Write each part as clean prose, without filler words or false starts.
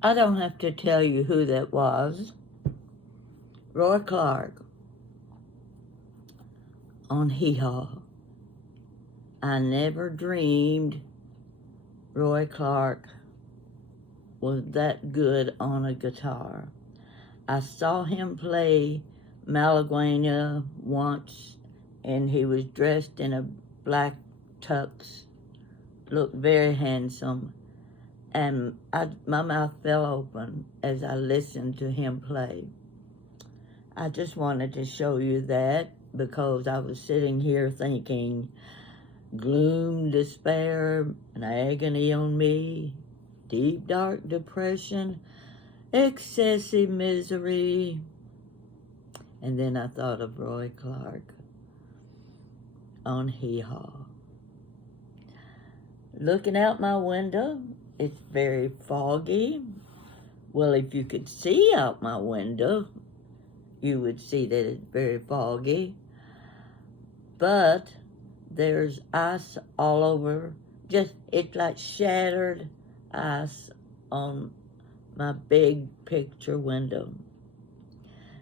I don't have to tell you who that was. Roy Clark on Hee Haw. I never dreamed Roy Clark was that good on a guitar. I saw him play Malaguania once, and he was dressed in a black tux, looked very handsome, and my mouth fell open as I listened to him play. I just wanted to show you that because I was sitting here thinking, gloom, despair, and agony on me, deep dark depression, excessive misery. And then I thought of Roy Clark on Hee Haw. Looking out my window, it's very foggy. Well, if you could see out my window, you would see that it's very foggy. But there's ice all over. It's like shattered ice on my big picture window.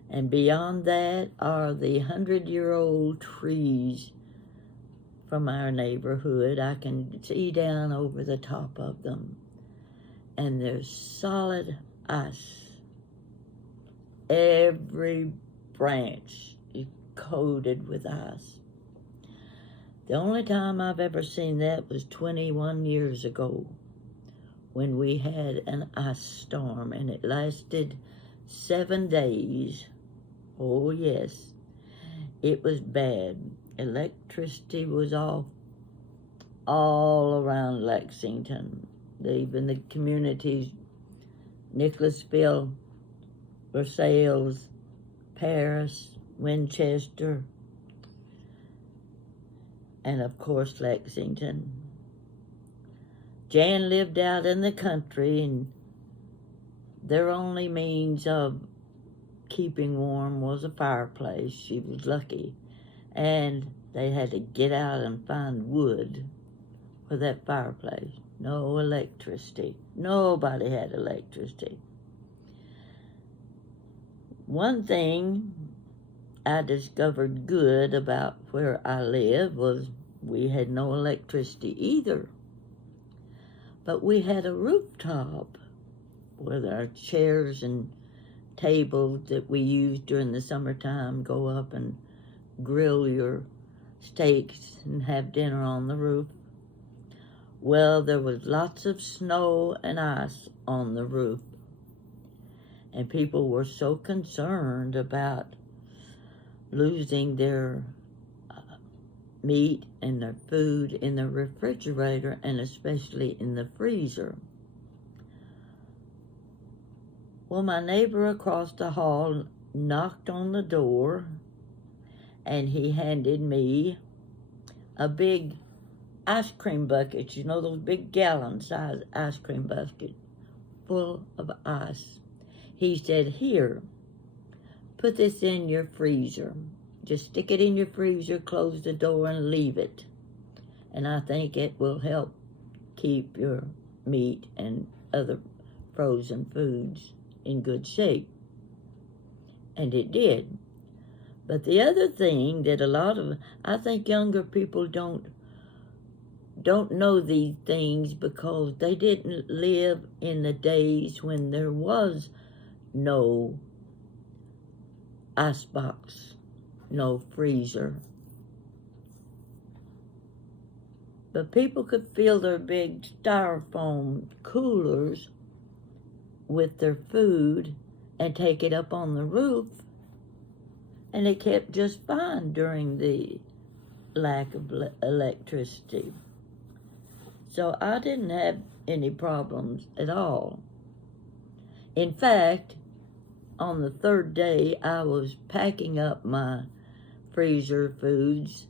And beyond that are the 100-year-old trees from our neighborhood. I can see down over the top of them. And there's solid ice. Every branch is coated with ice. The only time I've ever seen that was 21 years ago when we had an ice storm, and it lasted 7 days. Oh, yes, it was bad. Electricity was off all around Lexington. Even the communities, Nicholasville, Versailles, Paris, Winchester, and of course Lexington. Jan lived out in the country, and their only means of keeping warm was a fireplace. She was lucky. And they had to get out and find wood for that fireplace. No electricity. Nobody had electricity. One thing I discovered good about where I live was we had no electricity either. But we had a rooftop with our chairs and tables that we use during the summertime, go up and grill your steaks and have dinner on the roof. Well, there was lots of snow and ice on the roof, and people were so concerned about losing their meat and their food in the refrigerator and especially in the freezer. Well, my neighbor across the hall knocked on the door, and he handed me a big ice cream bucket, you know, those big gallon-sized ice cream buckets full of ice. He said, "Here, put this in your freezer. Just stick it in your freezer, close the door, and leave it. And I think it will help keep your meat and other frozen foods in good shape." And it did. But the other thing that I think younger people don't know these things because they didn't live in the days when there was no icebox, no freezer. But people could fill their big styrofoam coolers with their food and take it up on the roof, and it kept just fine during the lack of electricity. So I didn't have any problems at all. In fact, on the third day, I was packing up my freezer foods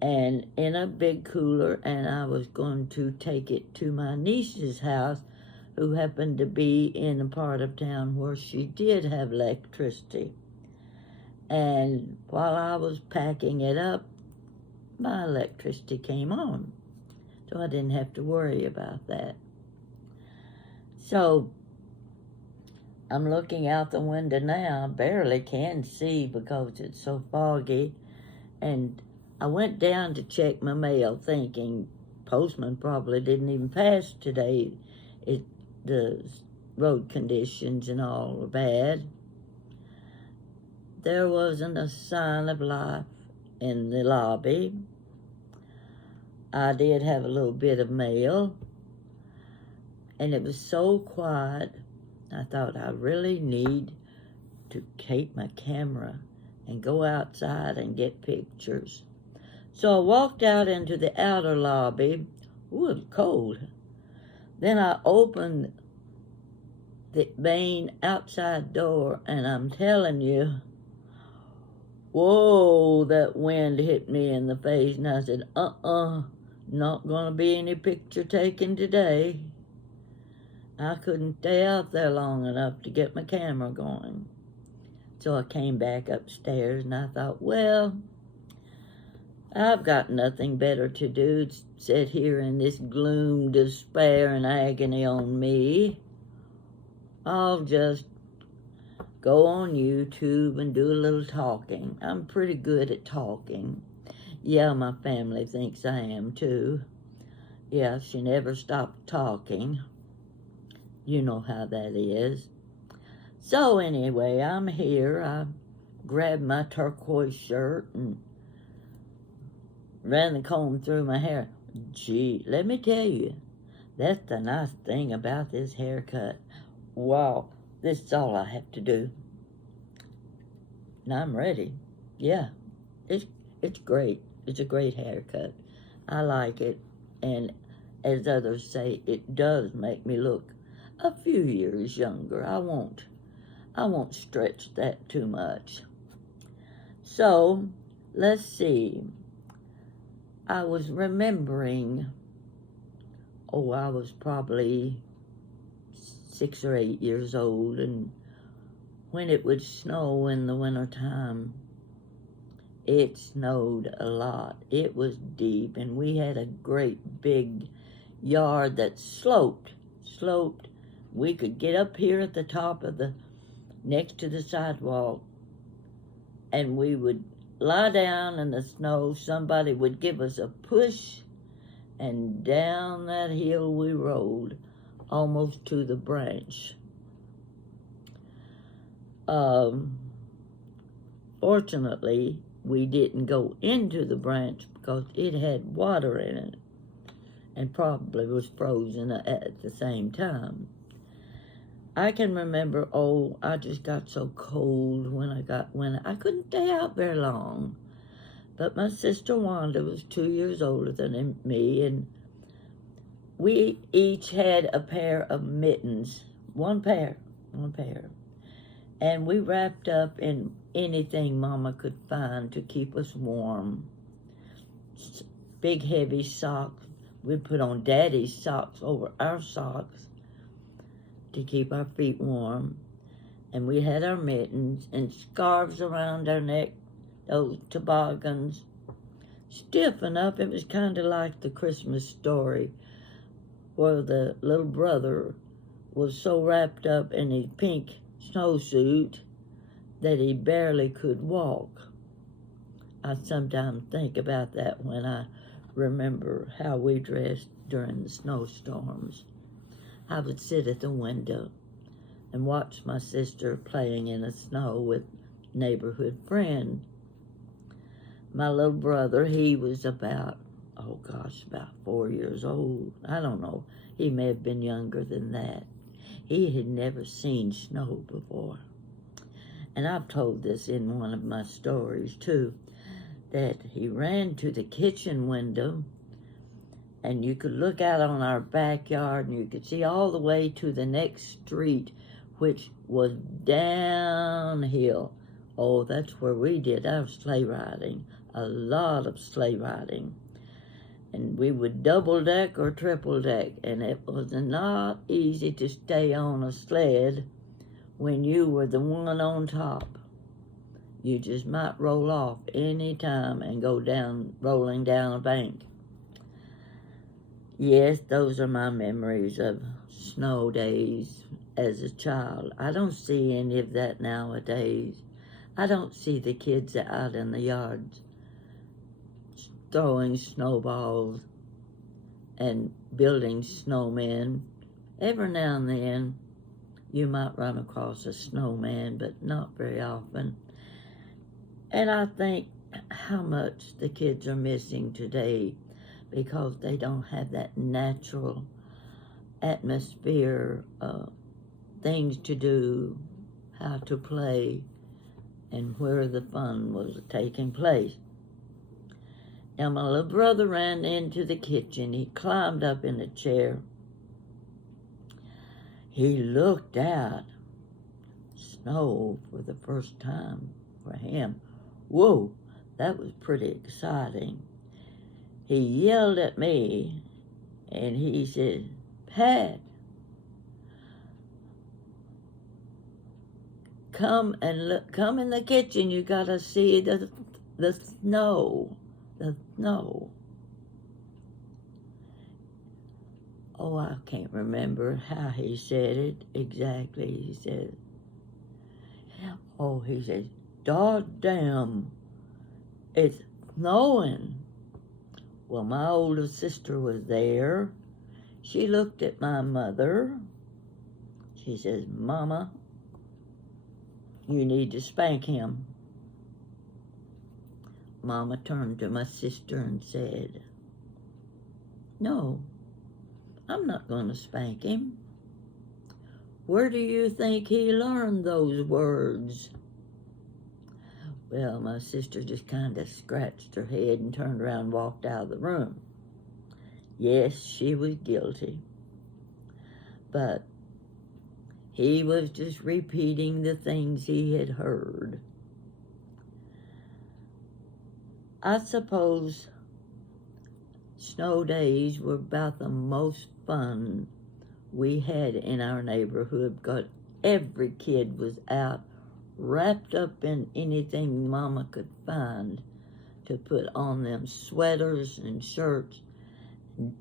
and in a big cooler, and I was going to take it to my niece's house, who happened to be in a part of town where she did have electricity. And while I was packing it up, my electricity came on. So I didn't have to worry about that. So I'm looking out the window now. I barely can see because it's so foggy. And I went down to check my mail thinking postman probably didn't even pass today. The road conditions and all are bad. There wasn't a sign of life in the lobby. I did have a little bit of mail, and it was so quiet. I thought I really need to keep my camera and go outside and get pictures. So I walked out into the outer lobby. Ooh, it was cold. Then I opened the main outside door, and I'm telling you, whoa, that wind hit me in the face, and I said, not gonna be any picture taken today. I couldn't stay out there long enough to get my camera going. So I came back upstairs, and I thought, well, I've got nothing better to do, sit here in this gloom, despair, and agony on me. I'll just go on YouTube and do a little talking. I'm pretty good at talking. Yeah, my family thinks I am too. Yeah, she never stopped talking. You know how that is. So anyway, I'm here. I grabbed my turquoise shirt and ran the comb through my hair. Gee, let me tell you, that's the nice thing about this haircut. Wow, this is all I have to do. Now I'm ready. Yeah, it's great. It's a great haircut. I like it. And as others say, it does make me look a few years younger. I won't stretch that too much. So, let's see. I was remembering, I was probably 6 or 8 years old, and when it would snow in the wintertime, it snowed a lot. It was deep, and we had a great big yard that sloped. We could get up here at the top of next to the sidewalk, and we would lie down in the snow. Somebody would give us a push, and down that hill we rolled, almost to the branch. Fortunately, we didn't go into the branch because it had water in it and probably was frozen at the same time. I can remember, I just got so cold when I couldn't stay out very long. But my sister Wanda was 2 years older than me, and we each had a pair of mittens, one pair. And we wrapped up in anything Mama could find to keep us warm. Big heavy socks. We'd put on Daddy's socks over our socks to keep our feet warm. And we had our mittens and scarves around our neck, those toboggans. Stiff enough, it was kind of like the Christmas story where the little brother was so wrapped up in his pink snowsuit that he barely could walk. I sometimes think about that when I remember how we dressed during the snowstorms. I would sit at the window and watch my sister playing in the snow with neighborhood friend. My little brother, he was about 4 years old. I don't know. He may have been younger than that. He had never seen snow before. And I've told this in one of my stories too, that he ran to the kitchen window and you could look out on our backyard and you could see all the way to the next street, which was downhill. Oh, that's where we did our sleigh riding, a lot of sleigh riding. And we would double deck or triple deck, and it was not easy to stay on a sled when you were the one on top. You just might roll off any time and go down, rolling down a bank. Yes, those are my memories of snow days as a child. I don't see any of that nowadays. I don't see the kids out in the yards throwing snowballs and building snowmen. Every now and then you might run across a snowman, but not very often. And I think how much the kids are missing today because they don't have that natural atmosphere, things to do, how to play, and where the fun was taking place. Now my little brother ran into the kitchen. He climbed up in a chair. He looked out. Snow for the first time for him. Whoa, that was pretty exciting. He yelled at me and he said, "Pat, come and look, come in the kitchen. You gotta see the snow, the snow." Oh, I can't remember how he said it exactly. He said, "God damn, it's snowing." Well, my older sister was there. She looked at my mother. She says, "Mama, you need to spank him." Mama turned to my sister and said, "No, I'm not going to spank him. Where do you think he learned those words?" Well, my sister just kind of scratched her head and turned around and walked out of the room. Yes, she was guilty. But he was just repeating the things he had heard. I suppose snow days were about the most fun we had in our neighborhood because every kid was out wrapped up in anything Mama could find to put on them sweaters and shirts,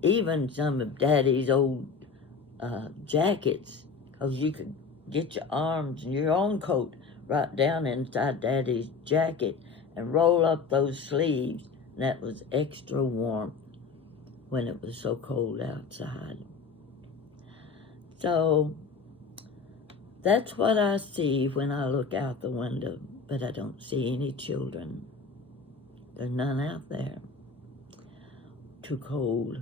even some of Daddy's old jackets, because you could get your arms and your own coat right down inside Daddy's jacket and roll up those sleeves, and that was extra warm when it was so cold outside. So that's what I see when I look out the window, but I don't see any children. There's none out there. Too cold,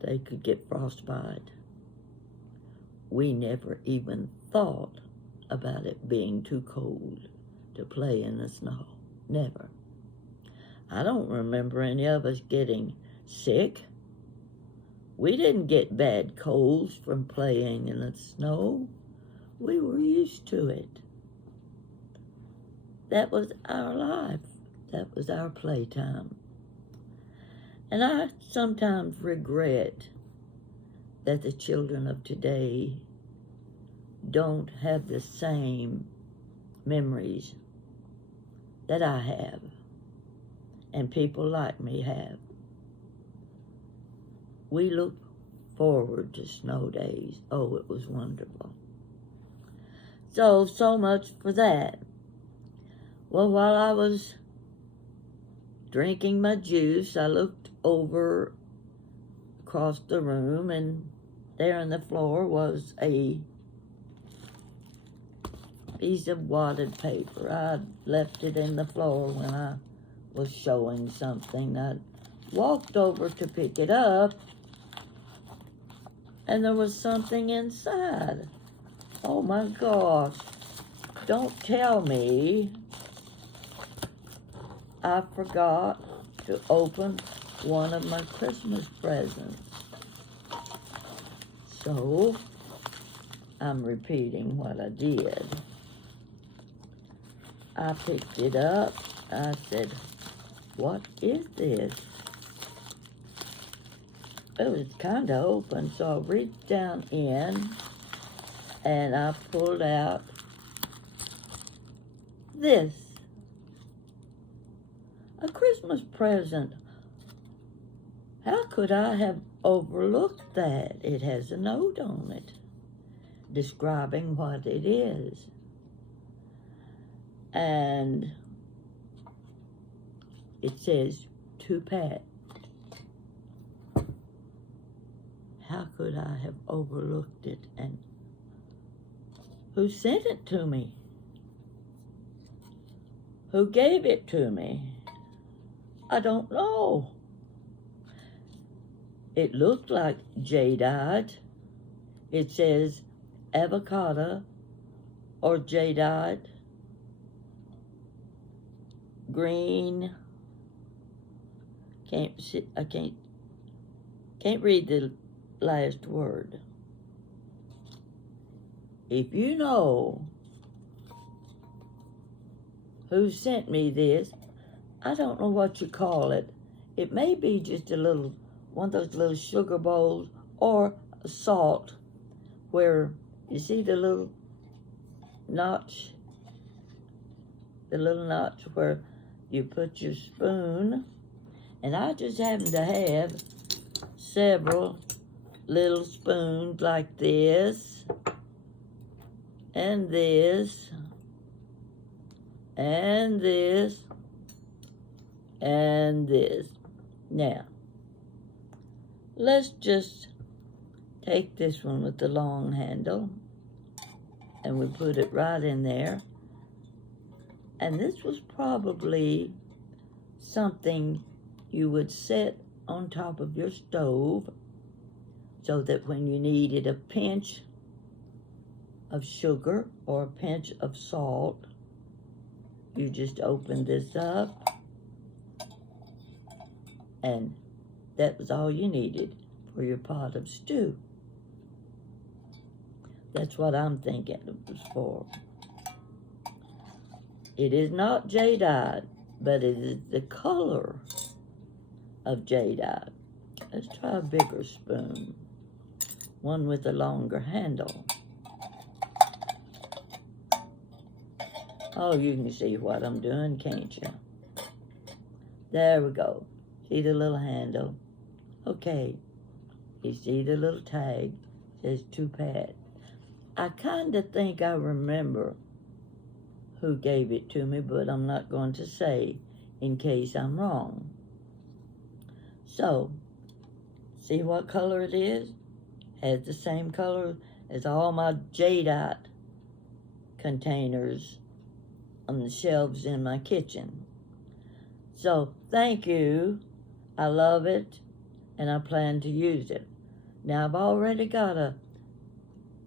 they could get frostbite. We never even thought about it being too cold to play in the snow. Never. I don't remember any of us getting sick. We didn't get bad colds from playing in the snow. We were used to it. That was our life. That was our playtime. And I sometimes regret that the children of today don't have the same memories that I have and people like me have. We look forward to snow days. Oh, it was wonderful. So much for that. Well, while I was drinking my juice, I looked over across the room, and there on the floor was a piece of wadded paper. I left it in the floor when I was showing something. I walked over to pick it up, and there was something inside. Oh my gosh, don't tell me I forgot to open one of my Christmas presents. So, I'm repeating what I did. I picked it up. I said, "What is this?" It was kind of open, so I reached down in and I pulled out this. A Christmas present. How could I have overlooked that? It has a note on it. describing what it is. And it says, to Pat. How could I have overlooked it? And who sent it to me? Who gave it to me? I don't know. It looked like jadeite. It says avocado or jadeite, green. I can't read the last word. If you know who sent me this, I don't know what you call it. It may be just one of those little sugar bowls or a salt where you see the little notch where you put your spoon. And I just happen to have several little spoons like this, and this, and this, and this. Now, let's just take this one with the long handle, and we put it right in there. And this was probably something you would set on top of your stove so that when you needed a pinch of sugar or a pinch of salt, you just open this up, and that was all you needed for your pot of stew. That's what I'm thinking it was for. It is not jadeite, but it is the color of jadeite. Let's try a bigger spoon, one with a longer handle. Oh, you can see what I'm doing, can't you? There we go. See the little handle? Okay. You see the little tag? It says to Pat. I kind of think I remember who gave it to me, but I'm not going to say in case I'm wrong. So, see what color it is? Has the same color as all my jadeite containers on the shelves in my kitchen. So, thank you. I love it, and I plan to use it. Now, I've already got a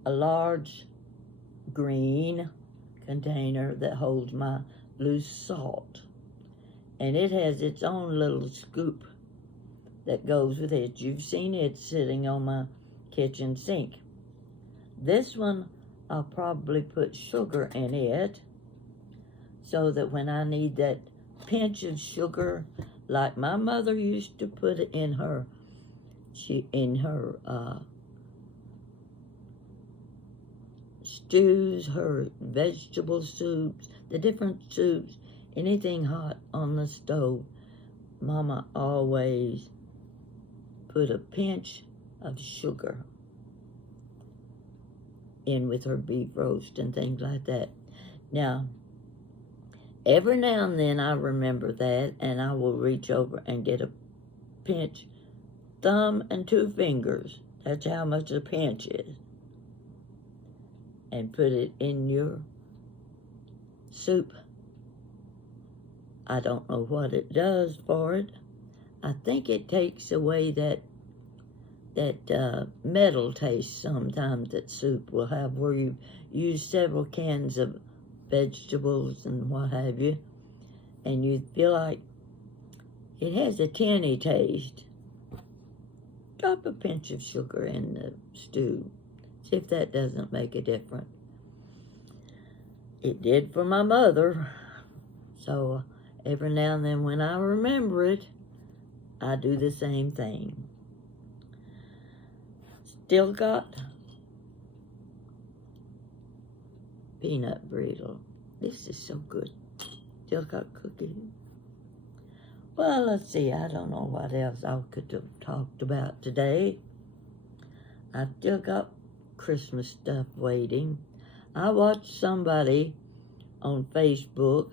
large green container that holds my loose salt, and it has its own little scoop that goes with it. You've seen it sitting on my kitchen sink. This one, I'll probably put sugar in it so that when I need that pinch of sugar, like my mother used to put it in her stews, her vegetable soups, the different soups, anything hot on the stove, Mama always put a pinch of sugar in with her beef roast and things like that. Now, every now and then I remember that, and I will reach over and get a pinch, thumb and 2 fingers. That's how much a pinch is. And put it in your soup. I don't know what it does for it. I think it takes away that metal taste sometimes that soup will have, where you use several cans of vegetables and what have you, and you feel like it has a tinny taste. Drop a pinch of sugar in the stew. See if that doesn't make a difference. It did for my mother. So every now and then when I remember it, I do the same thing. Still got peanut brittle. This is so good. Still got cookies. Well, let's see. I don't know what else I could have talked about today. I've still got Christmas stuff waiting. I watched somebody on Facebook.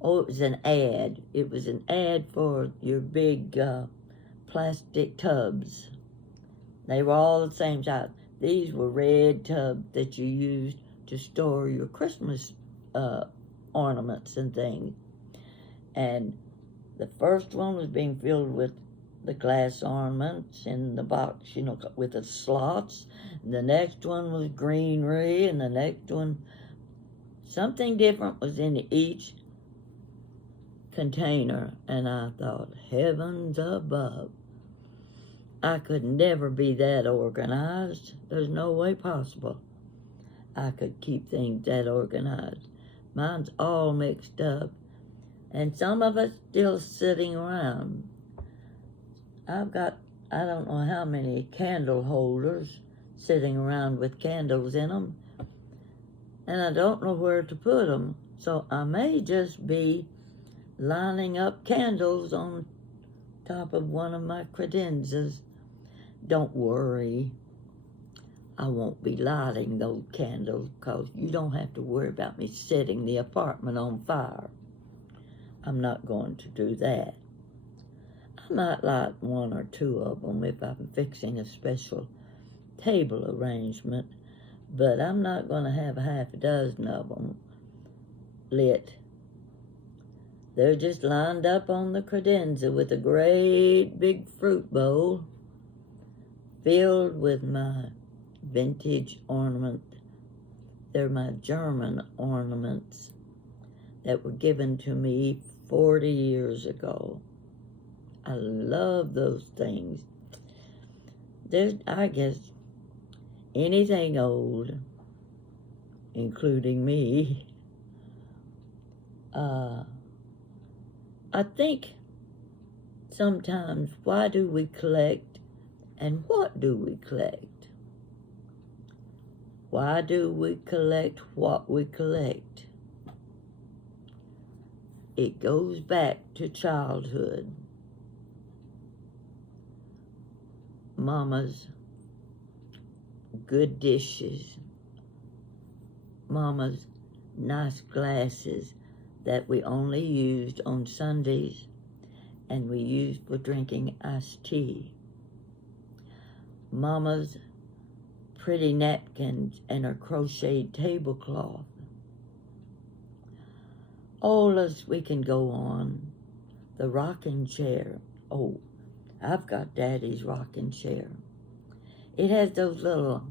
Oh, it was an ad. It was an ad for your big plastic tubs. They were all the same size. These were red tubs that you used to store your Christmas ornaments and things. And the first one was being filled with the glass ornaments in the box, with the slots. And the next one was greenery, and the next one, something different was in each container. And I thought, heavens above, I could never be that organized. There's no way possible I could keep things that organized. Mine's all mixed up, and some of it's still sitting around. I've got, I don't know how many candle holders sitting around with candles in them, and I don't know where to put them, so I may just be lining up candles on top of one of my credenzas. Don't worry, I won't be lighting those candles, because you don't have to worry about me setting the apartment on fire. I'm not going to do that. I might light one or two of them if I'm fixing a special table arrangement, but I'm not going to have half a dozen of them lit. They're just lined up on the credenza with a great big fruit bowl filled with my vintage ornament. They're my German ornaments that were given to me 40 years ago. I love those things. There's, I guess, anything old, including me. I think sometimes, why do we collect, and what do we collect? Why do we collect what we collect? It goes back to childhood. Mama's good dishes. Mama's nice glasses that we only used on Sundays and we used for drinking iced tea. Mama's pretty napkins and her crocheted tablecloth. Oh, we can go on. The rocking chair. Oh, I've got Daddy's rocking chair. It has those little,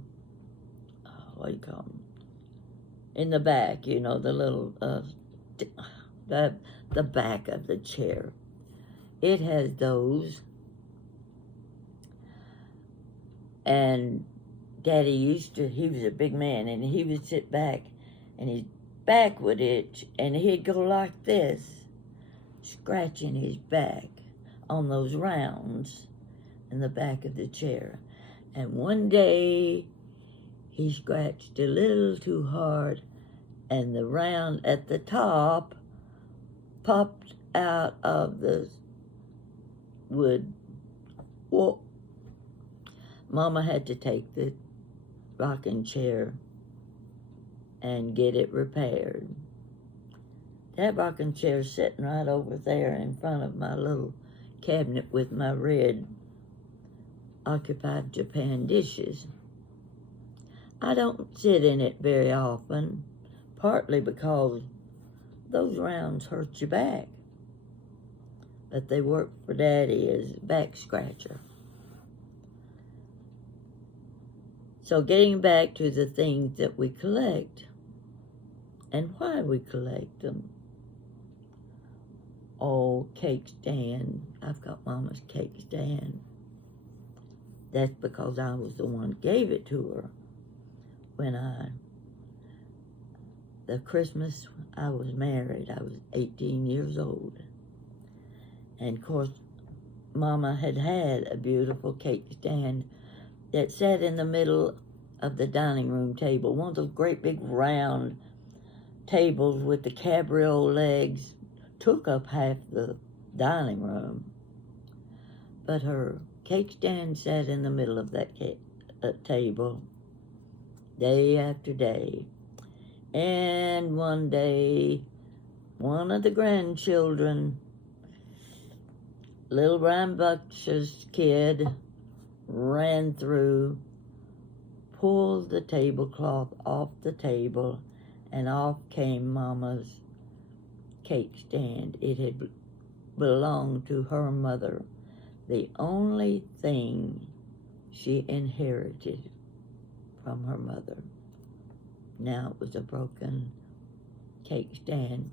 what do you call them? In the back, the little, the back of the chair. It has those. And Daddy he was a big man, and he would sit back, and his back would itch, and he'd go like this, scratching his back on those rounds in the back of the chair. And one day, he scratched a little too hard, and the round at the top popped out of the wood. Whoa. Mama had to take the rocking chair and get it repaired. That rocking chair's sitting right over there in front of my little cabinet with my red occupied Japan dishes. I don't sit in it very often, partly because those rounds hurt your back, but they work for Daddy as a back scratcher. So getting back to the things that we collect and why we collect them. Oh, cake stand. I've got Mama's cake stand. That's because I was the one who gave it to her when the Christmas I was married. I was 18 years old. And of course, Mama had a beautiful cake stand that sat in the middle of the dining room table, one of those great big round tables with the cabriole legs, took up half the dining room. But her cake stand sat in the middle of that table day after day. And one day, one of the grandchildren, little rambunctious kid, ran through, pulled the tablecloth off the table, and off came Mama's cake stand. It had belonged to her mother, the only thing she inherited from her mother. Now it was a broken cake stand.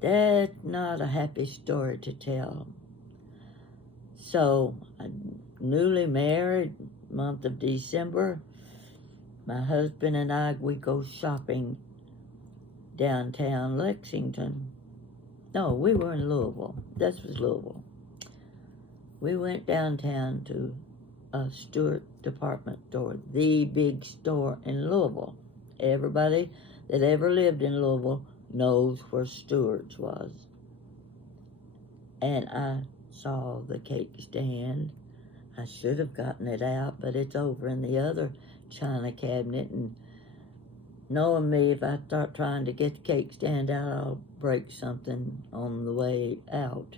That's not a happy story to tell. So, newly married, month of December, my husband and I, we go shopping downtown Lexington. No, we were in Louisville. This was Louisville. We went downtown to a Stewart department store, the big store in Louisville. Everybody that ever lived in Louisville knows where Stewart's was. And I saw the cake stand. I should have gotten it out, but it's over in the other china cabinet, and knowing me, if I start trying to get the cake stand out, I'll break something on the way out.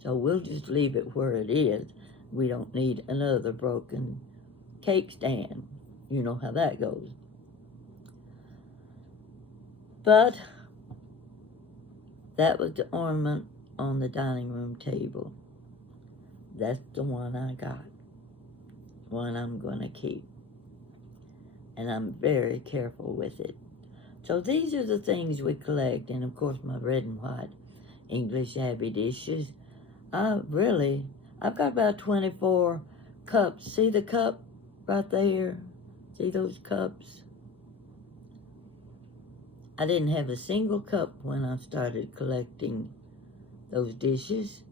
So we'll just leave it where it is. We don't need another broken cake stand. You know how that goes. But that was the ornament on the dining room table. That's the one I got. One I'm going to keep. And I'm very careful with it. So these are the things we collect. And of course my red and white English Abbey dishes. I've got about 24 cups. See the cup right there? See those cups? I didn't have a single cup when I started collecting those dishes.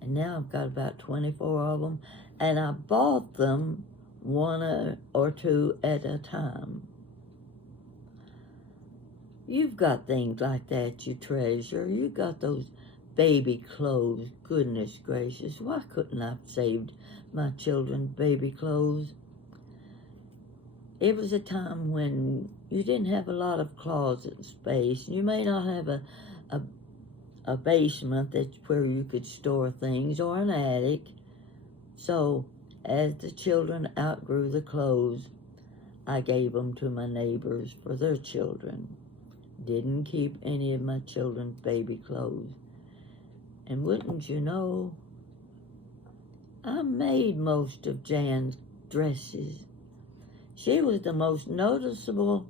And now I've got about 24 of them. And I bought them one or two at a time. You've got things like that you treasure. You got those baby clothes. Goodness gracious, why couldn't I have saved my children's baby clothes? It was a time when you didn't have a lot of closet space. You may not have a basement that's where you could store things, or an attic. So as the children outgrew the clothes, I gave them to my neighbors for their children. Didn't keep any of my children's baby clothes. And wouldn't you know, I made most of Jan's dresses. She was the most noticeable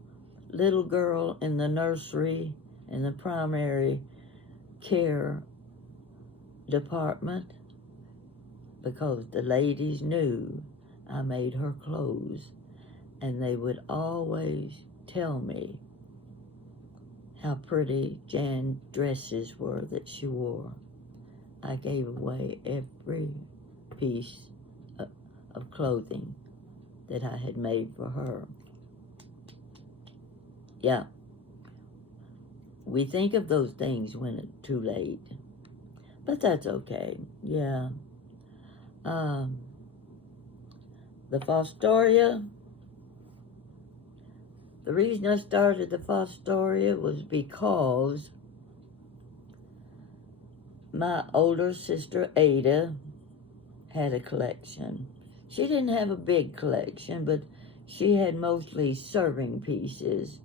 little girl in the nursery and the primary care department, because the ladies knew I made her clothes, and they would always tell me how pretty Jan's dresses were that she wore. I gave away every piece of clothing that I had made for her. Yeah. We think of those things when it's too late. But that's okay. Yeah. The Fostoria. The reason I started the Fostoria was because my older sister Ada had a collection. She didn't have a big collection, but she had mostly serving pieces,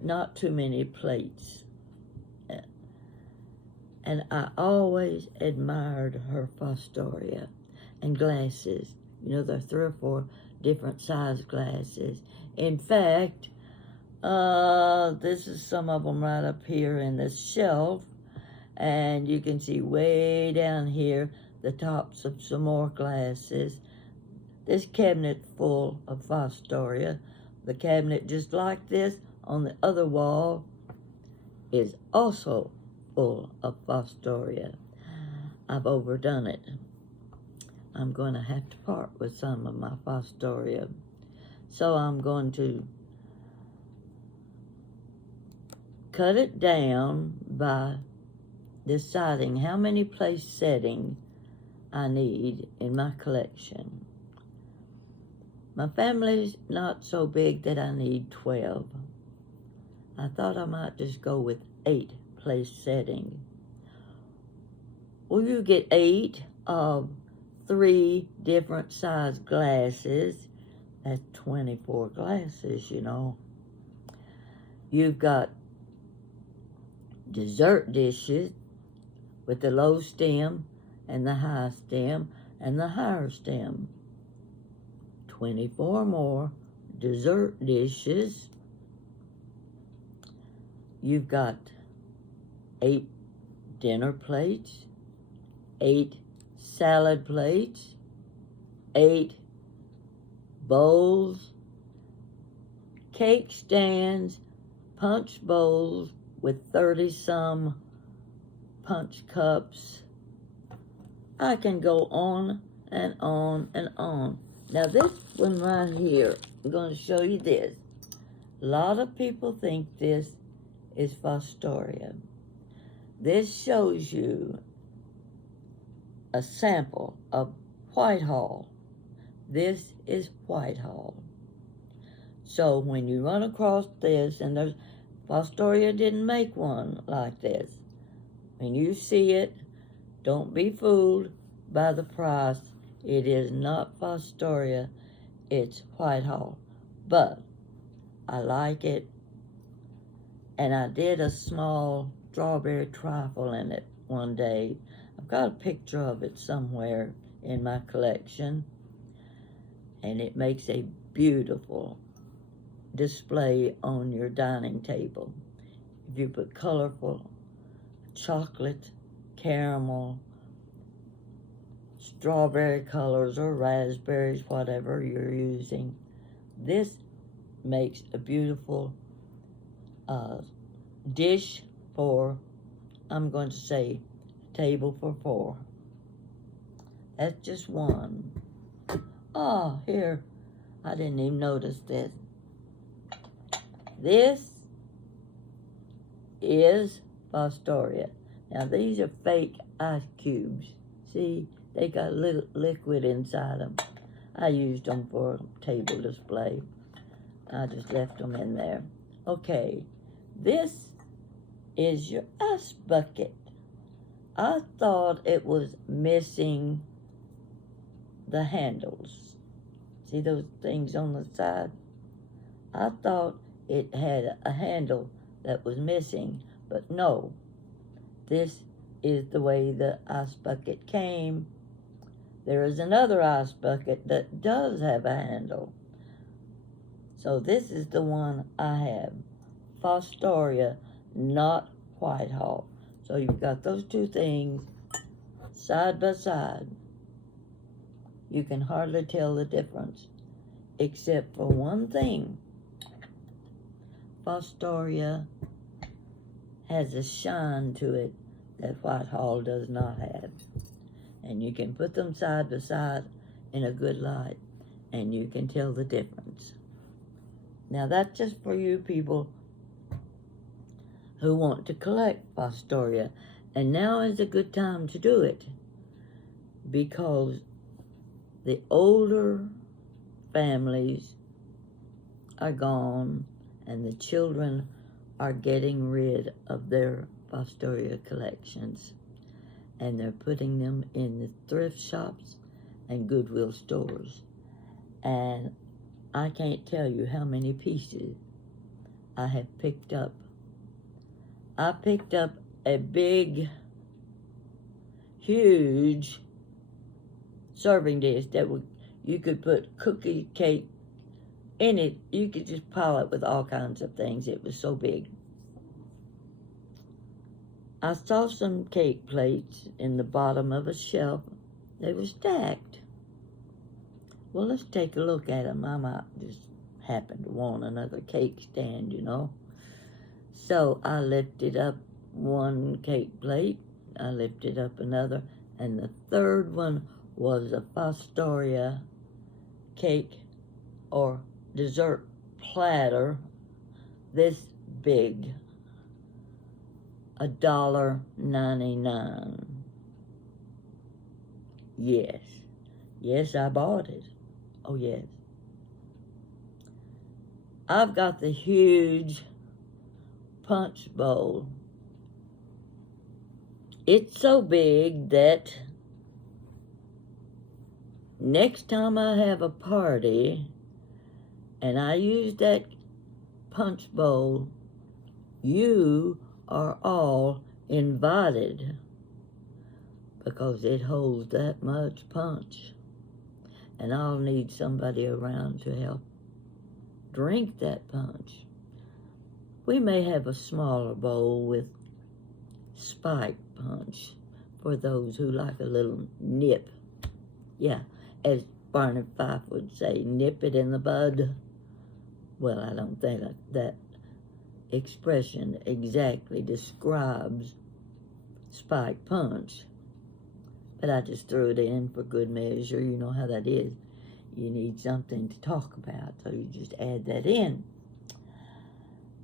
not too many plates. And I always admired her Fostoria. And glasses. You know, there are 3 or 4 different size glasses. In fact, this is some of them right up here in this shelf. And you can see way down here the tops of some more glasses. This cabinet full of Fostoria. The cabinet just like this on the other wall is also full of Fostoria. I've overdone it. I'm going to have to part with some of my Fostoria. So I'm going to cut it down by deciding how many place settings I need in my collection. My family's not so big that I need 12. I thought I might just go with 8 place setting. Well, you get 8 of 3 different size glasses. That's 24 glasses, you know. You've got dessert dishes with the low stem and the high stem and the higher stem. 24 more dessert dishes. You've got 8 dinner plates, 8 salad plates, 8 bowls, cake stands, punch bowls with 30-some punch cups. I can go on and on and on. Now this one right here, I'm going to show you this. A lot of people think this is Fostoria. This shows you a sample of Whitehall. This is Whitehall. So when you run across this, and there's Fostoria didn't make one like this. When you see it, don't be fooled by the price. It is not Fostoria, it's Whitehall. But I like it, and I did a small strawberry trifle in it one day. I've got a picture of it somewhere in my collection, and it makes a beautiful display on your dining table. If you put colorful chocolate, caramel, strawberry colors or raspberries, whatever you're using, this makes a beautiful dish for, I'm going to say, table for 4. That's just one. Oh, here, I didn't even notice this. This is Fostoria. Now these are fake ice cubes. See, they got little liquid inside them. I used them for table display. I just left them in there. Okay, this is your ice bucket. I thought it was missing the handles. See those things on the side? I thought it had a handle that was missing, but no. This is the way the ice bucket came. There is another ice bucket that does have a handle. So this is the one I have. Fostoria, not Whitehall. So you've got those two things side by side. You can hardly tell the difference, except for one thing. Fostoria has a shine to it that Whitehall does not have. And you can put them side by side in a good light, and you can tell the difference. Now that's just for you people who want to collect Fostoria. And now is a good time to do it, because the older families are gone and the children are getting rid of their Fostoria collections, and they're putting them in the thrift shops and Goodwill stores. And I can't tell you how many pieces I have picked up. I picked up a big, huge serving dish that you could put cookie cake in it. You could just pile it with all kinds of things. It was so big. I saw some cake plates in the bottom of a shelf. They were stacked. Well, let's take a look at them. I might just happen to want another cake stand, you know. So I lifted up one cake plate. I lifted up another. And the third one was a Fostoria cake or dessert platter this big. $1.99. Yes. Yes, I bought it. Oh, yes. I've got the huge punch bowl. It's so big that next time I have a party and I use that punch bowl, you are all invited because it holds that much punch. And I'll need somebody around to help drink that punch. We may have a smaller bowl with spike punch for those who like a little nip. Yeah, as Barney Fife would say, nip it in the bud. Well, I don't think that expression exactly describes spike punch, but I just threw it in for good measure. You know how that is. You need something to talk about, so you just add that in.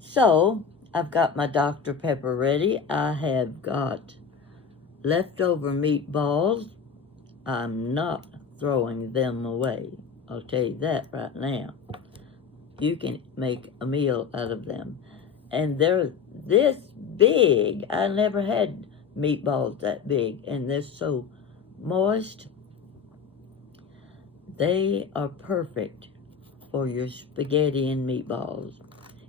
So, I've got my Dr. Pepper ready. I have got leftover meatballs. I'm not throwing them away. I'll tell you that right now. You can make a meal out of them. And they're this big. I never had meatballs that big, and they're so moist. They are perfect for your spaghetti and meatballs.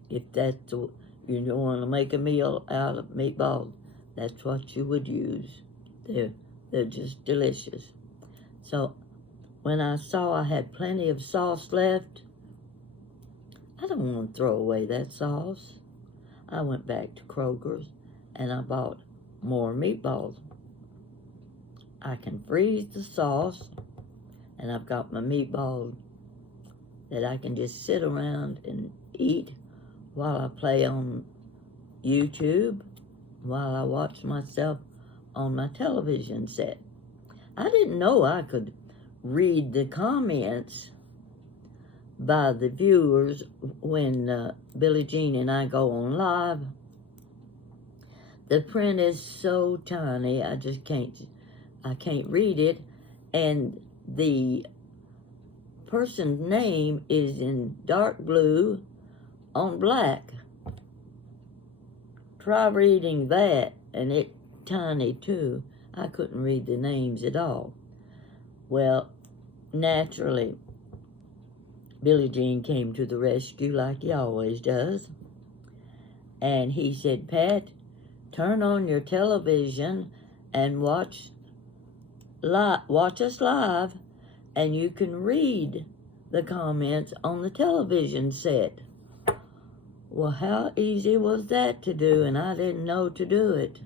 If that's you don't want to make a meal out of meatballs, that's what you would use. They're just delicious. So when I saw I had plenty of sauce left, I don't want to throw away that sauce. I went back to Kroger's and I bought more meatballs. I can freeze the sauce, and I've got my meatballs that I can just sit around and eat while I play on YouTube, while I watch myself on my television set. I didn't know I could read the comments by the viewers when Billie Jean and I go on live. The print is so tiny, I can't read it, and the person's name is in dark blue on black. Try reading that, and it's tiny too. I couldn't read the names at all. Well, naturally, Billie Jean came to the rescue like he always does. And he said, Pat, turn on your television and watch us live, and you can read the comments on the television set. Well, how easy was that to do? And I didn't know to do it.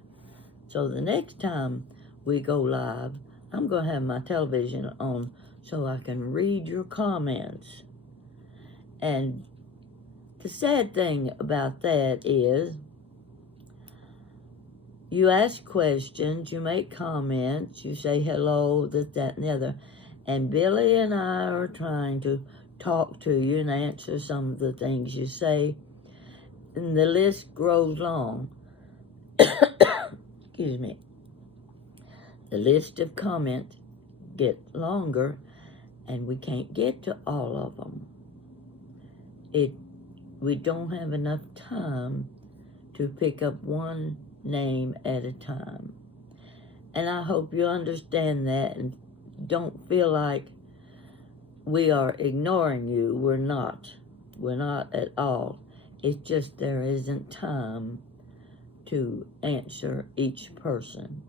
So the next time we go live, I'm going to have my television on so I can read your comments. And the sad thing about that is you ask questions, you make comments, you say hello, this, that, and the other, and Billy and I are trying to talk to you and answer some of the things you say, and the list grows long. Excuse me. The list of comments get longer, and we can't get to all of them. We don't have enough time to pick up one name at a time. And I hope you understand that and don't feel like we are ignoring you. We're not. We're not at all. It's just there isn't time to answer each person.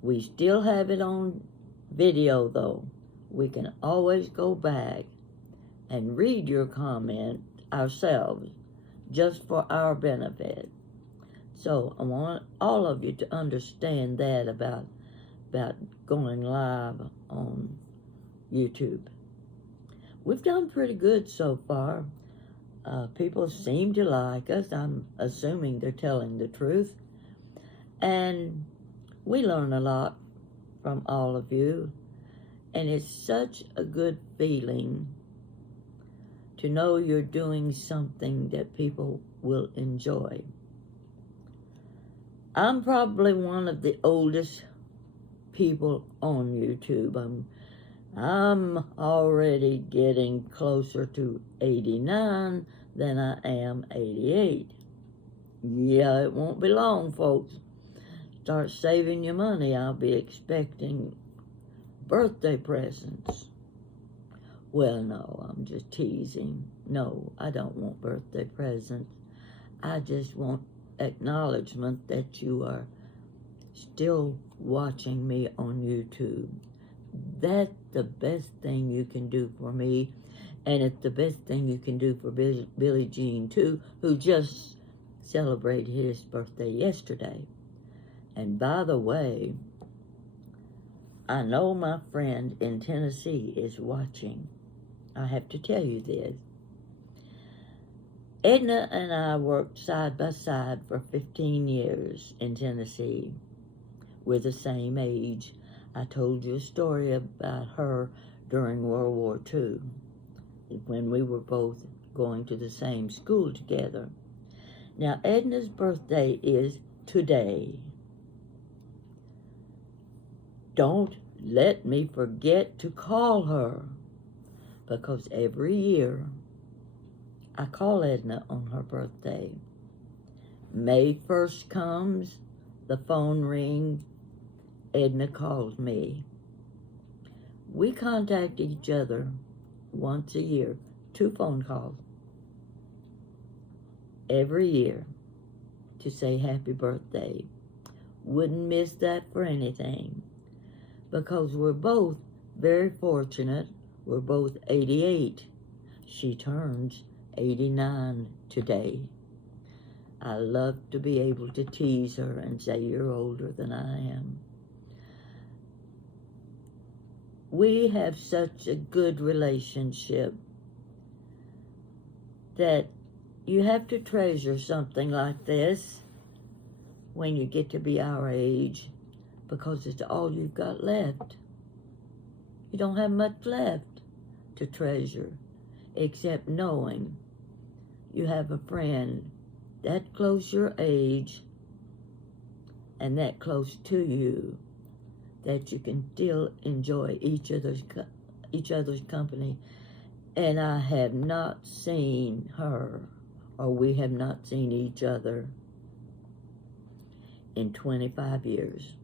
We still have it on video, though. We can always go back and read your comment ourselves, just for our benefit. So I want all of you to understand that about going live on YouTube. We've done pretty good so far. People seem to like us. I'm assuming they're telling the truth. And we learn a lot from all of you. And it's such a good feeling to know you're doing something that people will enjoy. I'm probably one of the oldest people on YouTube. I'm already getting closer to 89 than I am 88. Yeah, it won't be long, folks. Start saving your money. I'll be expecting birthday presents. Well, no, I'm just teasing. No, I don't want birthday presents. I just want acknowledgement that you are still watching me on YouTube. That's the best thing you can do for me, and it's the best thing you can do for Billie Jean, too, who just celebrated his birthday yesterday. And by the way, I know my friend in Tennessee is watching. I have to tell you this. Edna and I worked side by side for 15 years in Tennessee. We're the same age. I told you a story about her during World War II, when we were both going to the same school together. Now, Edna's birthday is today. Don't let me forget to call her, because every year I call Edna on her birthday. May 1st comes, the phone rings, Edna calls me. We contact each other once a year, 2 phone calls every year to say happy birthday. Wouldn't miss that for anything, because we're both very fortunate. We're both 88. She turns 89 today. I love to be able to tease her and say, you're older than I am. We have such a good relationship that you have to treasure something like this when you get to be our age, because it's all you've got left. You don't have much left to treasure, except knowing you have a friend that close your age and that close to you, that you can still enjoy each other's company. And I have not seen her, or we have not seen each other, in 25 years.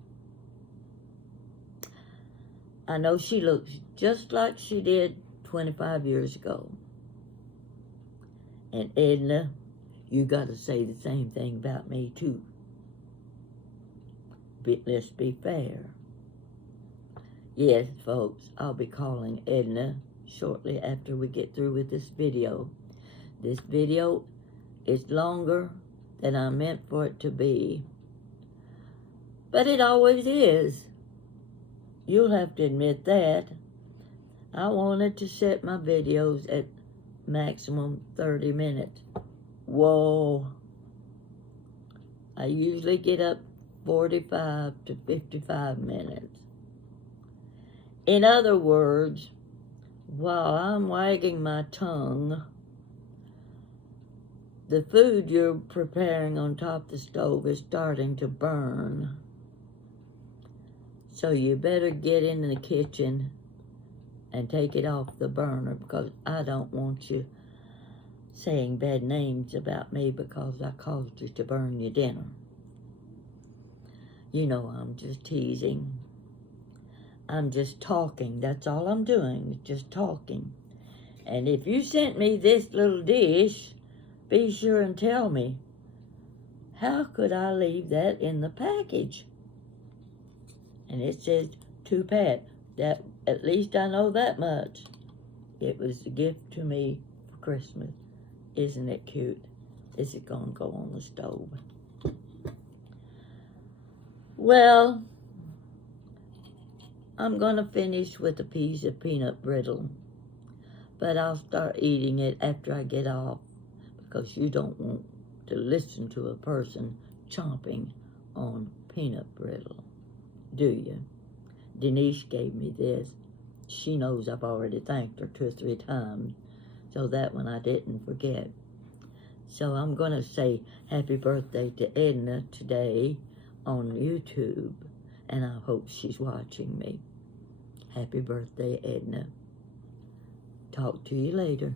I know she looks just like she did 25 years ago. And Edna, you got to say the same thing about me, too. Let's be fair. Yes, folks, I'll be calling Edna shortly after we get through with this video. This video is longer than I meant for it to be, but it always is. You'll have to admit that. I wanted to set my videos at maximum 30 minutes. Whoa. I usually get up 45 to 55 minutes. In other words, while I'm wagging my tongue, the food you're preparing on top of the stove is starting to burn. So you better get in the kitchen and take it off the burner, because I don't want you saying bad names about me because I caused you to burn your dinner. You know I'm just teasing. I'm just talking. That's all I'm doing, just talking. And if you sent me this little dish, be sure and tell me. How could I leave that in the package? And it says to Pat. That, at least I know that much. It was a gift to me for Christmas. Isn't it cute? Is it gonna go on the stove? Well, I'm gonna finish with a piece of peanut brittle, but I'll start eating it after I get off, because you don't want to listen to a person chomping on peanut brittle, do you? Denise gave me this. She knows I've already thanked her 2 or 3 times, so that one I didn't forget. So I'm going to say happy birthday to Edna today on YouTube, and I hope she's watching me. Happy birthday, Edna. Talk to you later.